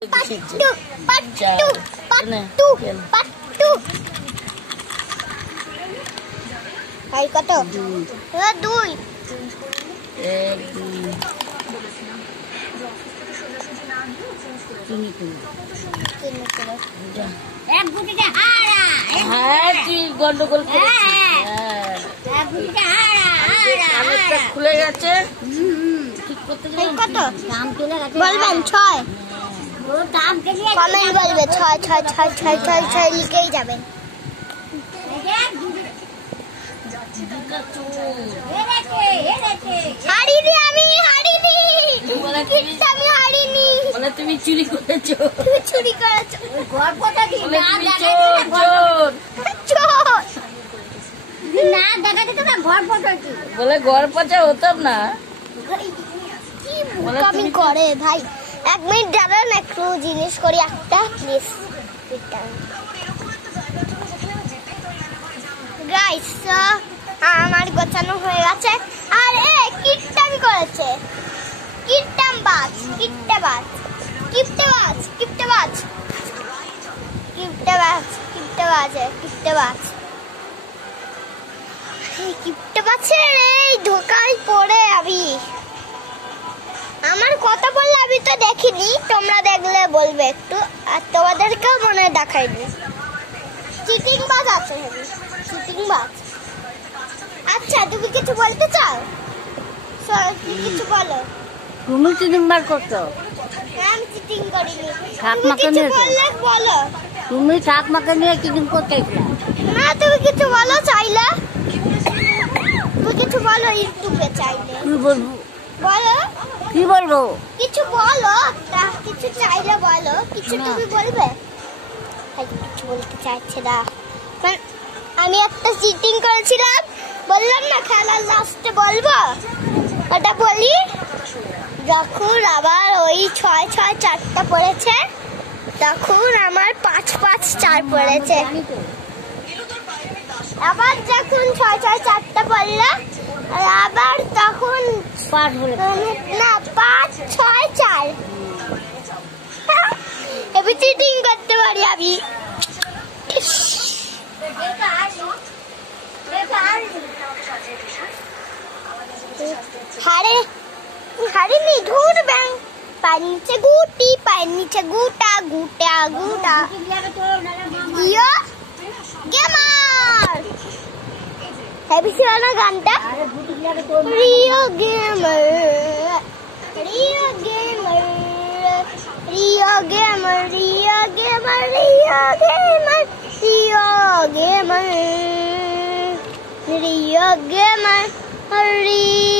Pattu, pattu, pattu, pattu. Hai kata? Dua. এক গুটিতে হারা হ্যাঁ তুই গন্ডগোল করেছিস এক গুটিতে হারা খুলে গেছে ঠিক করতে hai kata? দাম চলে গেছে বলবেন 6 ও দাম কে দিয়ে কমেন্ট বলবে 6 লিখেই যাবেন হারিনি আমি হারিনি আমি হারিনি মানে তুমি চুরি করেছো চুরি করেছো গল্পটা কি না চোর না দেখাতে তোমরা গল্পটা কি বলে ঘর পচা হতাম না কি বোকামি করে ভাই 1 মিনিট দাঁড়ান একটু জিনিস করি একটা প্লিজ গাইস আমার গোছানো হয়ে গেছে আর কিটটামি করেছে কিটটামবাজ কিটটাবাজ কিটটাবাজ কিটটাবাজ কিটটাবাজ কিটটাবাজ কিটটাবাজ এই কিটটাবাজের এই ধোকায় পড়ে আমি আমার কথা বললে আমি তো দেখিনি তোমরা দেখলে বলবে একটু আর তোমাদেরকেও মনে দেখাইনি চিটিং বাজ আছে চিটিং বাজ আচ্ছা তুমি কিছু বলতে চাও কিছু বলো তুমি চিটিং বার করছো হ্যাঁ আমি চিটিং করিনি ঠাকমাকে তুমি কিছু নিয়েছো? বললে বলো তুমি ঠাকমাকে নিয়ে চিটিং করতে না তুমি কিছু বলো চাইলে তুমি কিছু বলো ইউটিউবে চাইলে কি বলবো বলো কি বলবো কিছু বলো তা কিছু চাইলে বলো কিছু না। তুমি বলবে কিছু বলতে চাইছে না আমি একটা চিটিং করেছিলাম বললাম না খেলার লাস্টে বলবো ওটা বলি যখন আবার ওই 6-6-4টা পড়েছে তখন আমার 5-5-4 পড়েছে আবার যখন 6-6-4টা পড়লো আবার তখন পাঁচ বলে না 5-6-4 এবার চিটিং করতে পারি আমি হারিনি ধুর ব্যাং পায়ের নিচে গুটি পায়ের নিচে গুটা গুটা গুটা ইয়ো গেমার হেবিছি না গানটা Rio gamer Rio gamer Rio gamer Rio gamer Rio gamer Rio gamer Rio gamer Rio